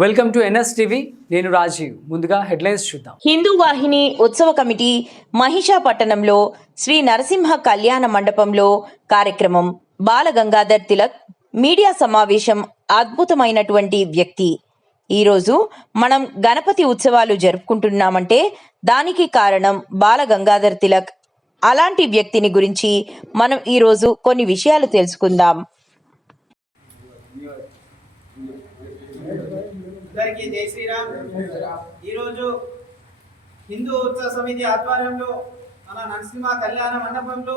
Welcome to NSTV. నేను రాజీవ్. ముందుగా headlines చూద్దాం. హిందూ వాహిని ఉత్సవ కమిటీ మహిషాపట్టణంలో శ్రీ నరసింహ కళ్యాణ మండపంలో కార్యక్రమం. బాల గంగాధర్ తిలక్ మీడియా సమావేశం. అద్భుతమైనటువంటి వ్యక్తి. ఈరోజు మనం గణపతి ఉత్సవాలు జరుపుకుంటున్నామంటే దానికి కారణం బాల గంగాధర్ తిలక్. అలాంటి వ్యక్తిని గురించి మనం ఈరోజు కొన్ని విషయాలు తెలుసుకుందాం. అందరికీ జై శ్రీరామ్. ఈరోజు హిందూ ఉత్సవ సమితి ఆధ్వర్యంలో మన నరసింహ కళ్యాణ మండపంలో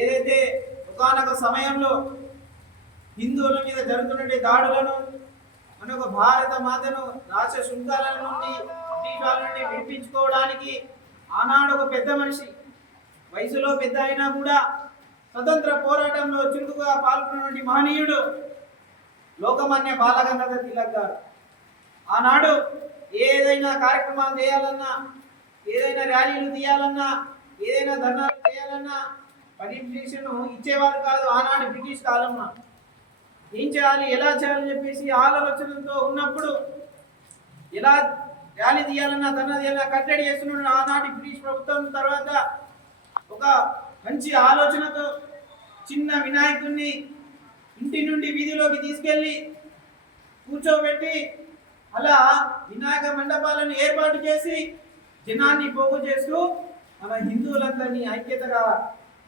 ఏదైతే ఒకానొక సమయంలో హిందువుల మీద జరుగుతున్న దాడులను మన భారత మాతను రాష్ట్ర శృంఖాల నుండి బ్రిటిష్ నుండి విడిపించుకోవడానికి ఆనాడు ఒక పెద్ద మనిషి, వయసులో పెద్ద అయినా కూడా స్వతంత్ర పోరాటంలో చురుకుగా పాల్గొన్నటువంటి మహనీయుడు లోకమాన్య బాల గంగాధర్ తిలక్ గారు. ఆనాడు ఏదైనా కార్యక్రమాలు చేయాలన్నా, ఏదైనా ర్యాలీలు తీయాలన్నా, ఏదైనా ధర్నాలు చేయాలన్నా పర్మిషన్ ఇచ్చేవారు కాదు. ఆనాడు బ్రిటిష్ కాలంలో ఏం చేయాలి, ఎలా చేయాలని చెప్పేసి ఆలోచనలతో ఉన్నప్పుడు ఎలా ర్యాలీ తీయాలన్నా, ధర్నా తీయాలన్నా కట్టడి చేస్తున్నాడు ఆనాటి బ్రిటిష్ ప్రభుత్వం. తర్వాత ఒక మంచి ఆలోచనతో చిన్న వినాయకుడిని ఇంటి నుండి వీధిలోకి తీసుకెళ్ళి కూర్చోబెట్టి అలా వినాయక మండపాలను ఏర్పాటు చేసి జనాన్ని పోగు చేస్తూ మన హిందువులందరినీ ఐక్యతగా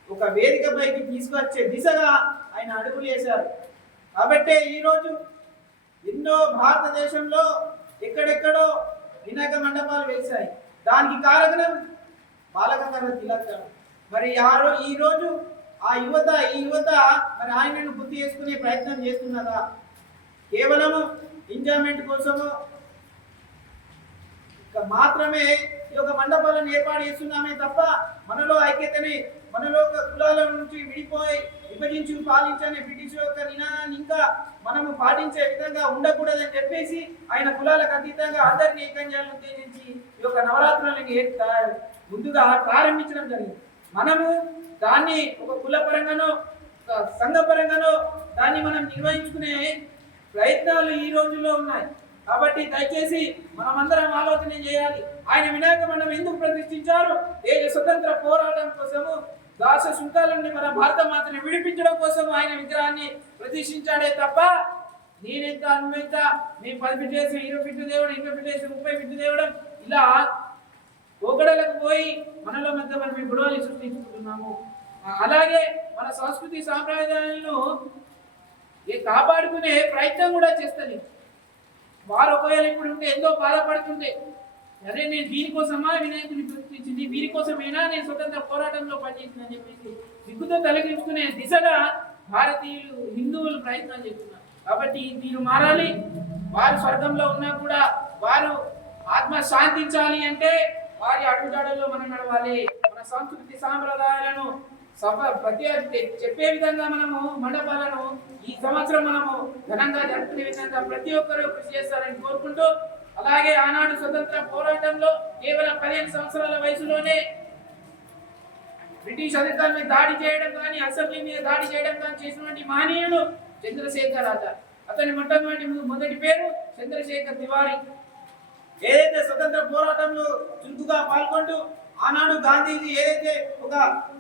ఒక వేదికపైకి తీసుకొచ్చే దిశగా ఆయన అడుగులు వేశారు. కాబట్టే ఈరోజు ఎన్నో భారతదేశంలో ఎక్కడెక్కడో వినాయక మండపాలు వేశాయి. దానికి కారణం బాల గంగాధర్ తిలక్ గారు. మరి ఈరోజు ఈ యువత మరి ఆయనను గుర్తు చేసుకునే ప్రయత్నం చేస్తున్నదా? కేవలము ఎంజాయ్మెంట్ కోసము మాత్రమే ఈ యొక్క మండపాలను ఏర్పాటు చేస్తున్నామే తప్ప మనలో ఐక్యతని, మనలో కులాల నుంచి విభజించి పాలించని బ్రిటిష్ యొక్క నినాదాన్ని ఇంకా మనము పాటించే విధంగా ఉండకూడదని చెప్పేసి ఆయన కులాలకు అతీతంగా అందరినీ ఏకం చేయాలని ఉద్దేశించి ఈ యొక్క నవరాత్రులను ముందుగా ప్రారంభించడం జరిగింది. మనము దాన్ని ఒక కుల పరంగానో సంఘ పరంగానో దాన్ని మనం నిర్వహించుకునే ప్రయత్నాలు ఈ రోజుల్లో ఉన్నాయి. కాబట్టి దయచేసి మనమందరం ఆలోచన చేయాలి. ఆయన వినాయక మండపం ఎందుకు ప్రతిష్ఠించారు? దేశ స్వతంత్ర పోరాటం కోసము, దాస శృంఖాల నుండి మన భారత మాతని విడిపించడం కోసం ఆయన విగ్రహాన్ని ప్రతిష్ఠించాడే తప్ప నేనెంత అనువెంత, మేము 10 ఫిట్ చేసి 20 ఫిట్ దేవుడు, 20 ఫిట్ చేసి 30 ఫిట్ దేవుడం, ఇలా పోకడలకు పోయి మనలో మధ్య మనం గొడవలు సృష్టించుకుంటున్నాము. అలాగే మన సంస్కృతి సాంప్రదాయాలను కాపాడుకునే ప్రయత్నం కూడా చేస్తుంది. వారు ఒకవేళ ఇప్పుడు ఉంటే ఎంతో బాధపడుతుంటే, అరే నేను దీనికోసమా వినాయకుని ప్రతిష్ఠించింది, వీరికోసమైనా నేను స్వతంత్ర పోరాటంలో పనిచేసిందని చెప్పేసి సిగ్గుతో తొలగించుకునే దిశగా భారతీయులు, హిందువులు ప్రయత్నం చేస్తున్నారు. కాబట్టి మీరు మారాలి. వారు స్వర్గంలో ఉన్నా కూడా వారు ఆత్మ శాంతించాలి అంటే వారి అడుగుజాడల్లో మనం నడవాలి. మన సంస్కృతి సాంప్రదాయాలను చెప్పే విధంగా మనము మండపాలను ఈ సంవత్సరం మనము ఘనంగా జరుపుకునే విధంగా ప్రతి ఒక్కరూ కృషి చేస్తారని కోరుకుంటూ, అలాగే ఆనాడు స్వతంత్ర పోరాటంలో కేవలం 15 సంవత్సరాల వయసులోనే బ్రిటిష్ అధికారుల మీద దాడి చేయడం కానీ, అసెంబ్లీ మీద దాడి చేయడం కానీ చేసినటువంటి మహనీయుడు చంద్రశేఖర్ ఆజాద్. అతని మొదటి పేరు చంద్రశేఖర్ తివారీ. ఏదైతే స్వతంత్ర పోరాటంలో చురుకుగా పాల్గొంటూ ఆనాడు గాంధీజీ ఏదైతే ఒక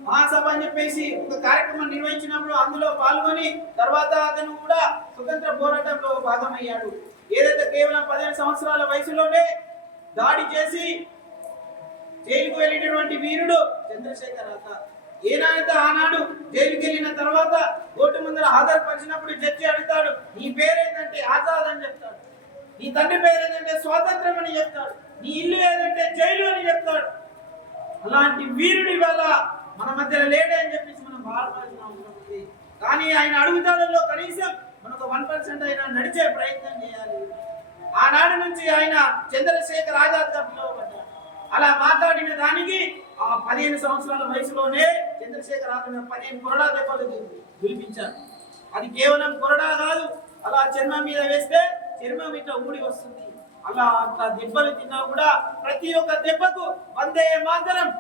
మహాసభ అని చెప్పేసి ఒక కార్యక్రమం నిర్వహించినప్పుడు అందులో పాల్గొని తర్వాత అతను కూడా స్వతంత్ర పోరాటంలో భాగమయ్యాడు. ఏదైతే కేవలం 15 సంవత్సరాల వయసులోనే దాడి చేసి జైలుకు వెళ్ళినటువంటి వీరుడు చంద్రశేఖర్ ఆజాద్. ఏనాడైతే ఆనాడు జైలుకి వెళ్ళిన తర్వాత కోర్టు ముందర హాజరుపరిచినప్పుడు జడ్జి అడుగుతాడు, నీ పేరేంటంటే ఆజాద్ అని చెప్తాడు, నీ తండ్రి పేరు ఏదంటే స్వాతంత్రం అని చెప్తాడు, నీ ఇల్లు ఏదంటే జైలు అని చెప్తాడు. అలాంటి వీరుడి వల్ల మన మధ్య లేడే అని చెప్పేసి మనం బాధపడాల్సిన అవసరం ఉంది. కానీ ఆయన అడుగుతాడల్లో కనీసం మనకు 1% అయినా నడిచే ప్రయత్నం చేయాలి. ఆనాడు నుంచి ఆయన చంద్రశేఖర్ ఆజాద్గా పిలువబడ్డాడు. అలా మాట్లాడిన దానికి ఆ 15 సంవత్సరాల వయసులోనే చంద్రశేఖర్ ఆజాద్ 15 కొరడా దెబ్బలు పిలిపించారు. అది కేవలం కొరడా కాదు, అలా చర్మం మీద వేస్తే చర్మం ఇట్లా ఊడి వస్తుంది. అలా దెబ్బలు తిన్నా కూడా ప్రతి ఒక్క దెబ్బకు వందే మాతరం